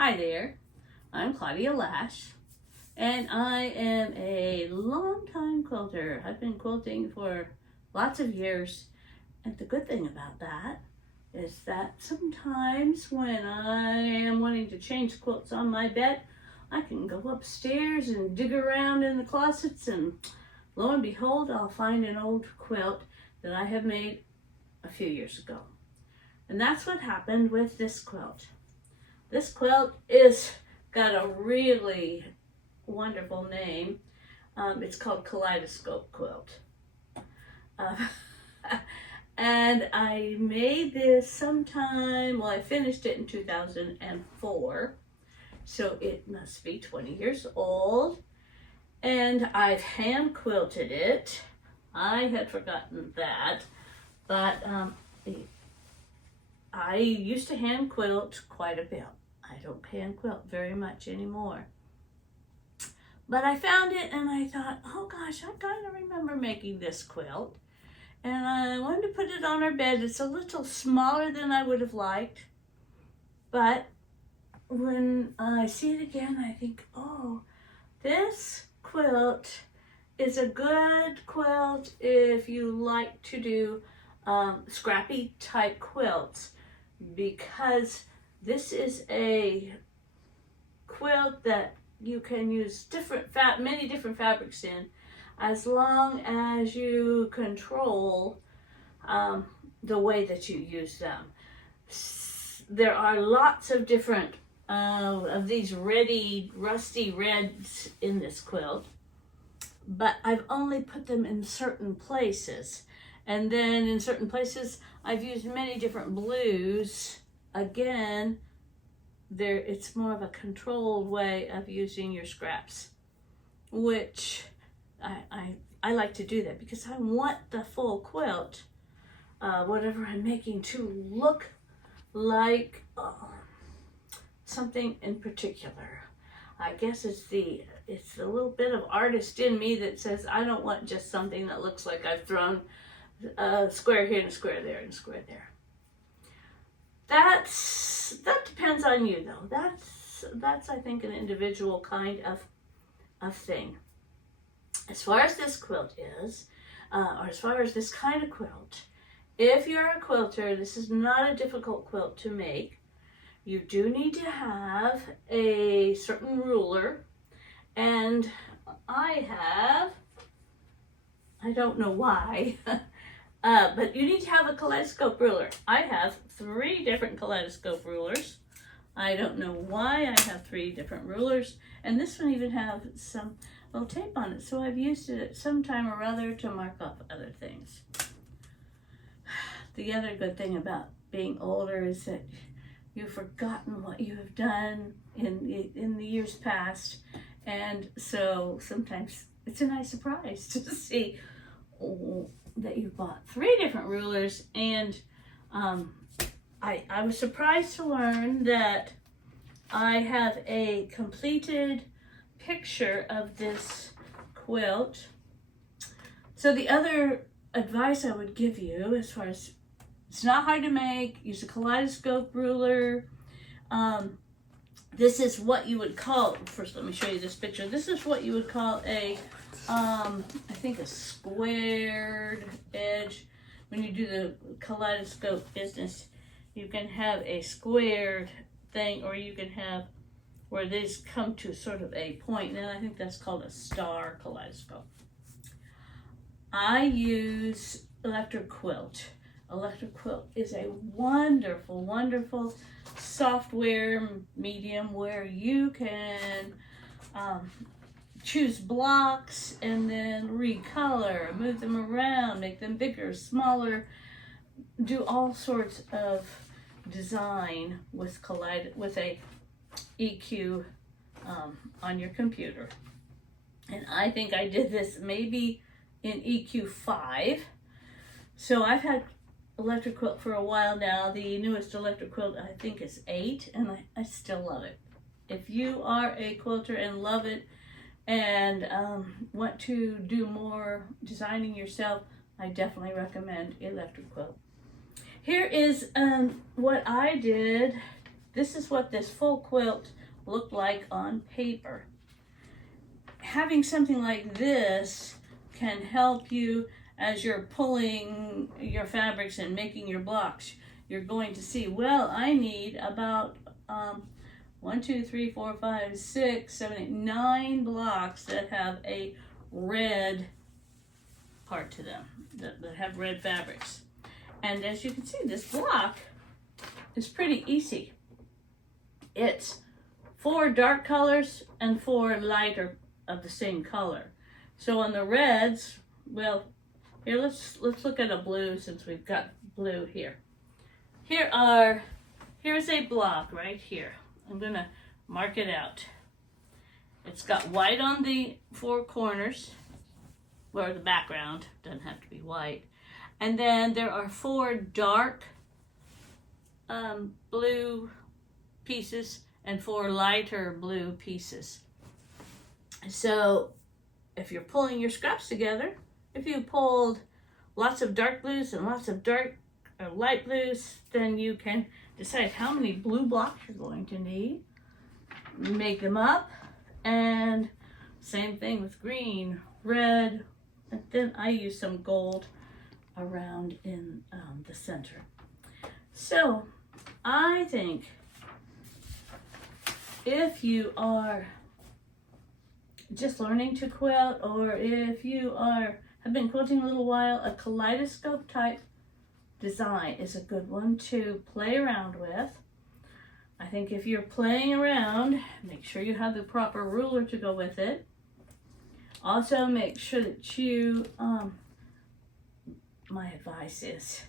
Hi there, I'm Claudia Lash, and I am a longtime quilter. I've been quilting for lots of years, and the good thing about that is that sometimes when I am wanting to change quilts on my bed, I can go upstairs and dig around in the closets, and lo and behold, I'll find an old quilt that I have made a few years ago. And that's what happened with this quilt. This quilt is got a really wonderful name. It's called Kaleidoscope Quilt. And I made this sometime, well, I finished it in 2004. So it must be 20 years old. And I've hand quilted it. I had forgotten that. But I used to hand quilt quite a bit. I don't hand quilt very much anymore. But I found it and I thought, oh gosh, I kind of remember making this quilt. And I wanted to put it on our bed. It's a little smaller than I would have liked. But when I see it again, I think, oh, this quilt is a good quilt if you like to do scrappy type quilts, because this is a quilt that you can use many different fabrics in, as long as you control the way that you use them. There are lots of different of these rusty reds in this quilt, but I've only put them in certain places. And then in certain places, I've used many different blues. Again, it's more of a controlled way of using your scraps, which I like to do that because I want the full quilt, whatever I'm making, to look like something in particular. I guess it's the little bit of artist in me that says I don't want just something that looks like I've thrown a square here and a square there and a square there. That depends on you though. That's I think an individual kind of thing. As far as this quilt is, or as far as this kind of quilt, if you're a quilter, this is not a difficult quilt to make. You do need to have a certain ruler, and I don't know why, but you need to have a kaleidoscope ruler. I have 3 different kaleidoscope rulers. I don't know why I have 3 different rulers, and this one even have some little tape on it, so I've used it at some time or other to mark off other things. The other good thing about being older is that you've forgotten what you have done in the years past, and so sometimes it's a nice surprise to see that you bought 3 different rulers. And I was surprised to learn that I have a completed picture of this quilt. So the other advice I would give you, as far as it's not hard to make, use a kaleidoscope ruler. This is what you would call, first let me show you this picture. This is what you would call I think a squared edge. When you do the kaleidoscope business, you can have a squared thing, or you can have where these come to sort of a point, and I think that's called a star kaleidoscope. I use Electric Quilt. Electric Quilt is a wonderful, wonderful software medium where you can choose blocks and then recolor, move them around, make them bigger, smaller, do all sorts of design with a EQ on your computer. And I think I did this maybe in EQ 5. So I've had Electric Quilt for a while now. The newest Electric Quilt I think is 8, and I still love it. If you are a quilter and love it and want to do more designing yourself, I definitely recommend Electric Quilt. Here is what I did this is what this full quilt looked like on paper. Having something like this can help you as you're pulling your fabrics and making your blocks. You're going to see, well, I need about 1, 2, 3, 4, 5, 6, 7, 8, 9 blocks that have a red part to them, that have red fabrics. And as you can see, this block is pretty easy. It's 4 dark colors and 4 lighter of the same color. So on the reds, well, here let's look at a blue since we've got blue here. Here's a block right here. I'm gonna mark it out. It's got white on the 4 corners, where the background doesn't have to be white. And then there are 4 dark blue pieces and 4 lighter blue pieces. So if you're pulling your scraps together, if you pulled lots of dark blues and lots of dark or light blues, then you can decide how many blue blocks you're going to need, make them up, and same thing with green, red, and then I use some gold around in the center. So I think if you are just learning to quilt, or if you have been quilting a little while, a kaleidoscope type design is a good one to play around with. I think if you're playing around, make sure you have the proper ruler to go with it. Also make sure that you, my advice is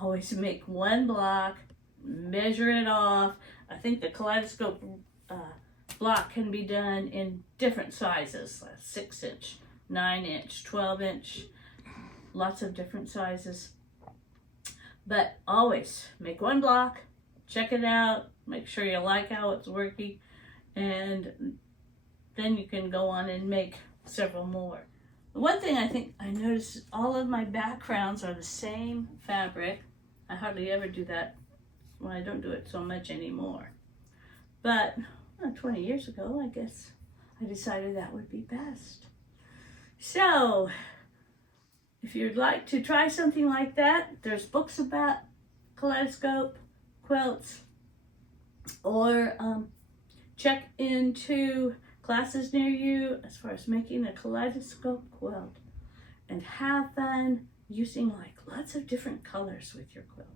always make one block, measure it off. I think the kaleidoscope block can be done in different sizes, like 6-inch, 9-inch, 12-inch, lots of different sizes. But always make one block, check it out, make sure you like how it's working, and then you can go on and make several more. The one thing I think I noticed, all of my backgrounds are the same fabric. I hardly ever do that. Well, I don't do it so much anymore. But 20 years ago, I guess I decided that would be best. So if you'd like to try something like that, there's books about kaleidoscope quilts, or check into classes near you as far as making a kaleidoscope quilt, and have fun using like lots of different colors with your quilt.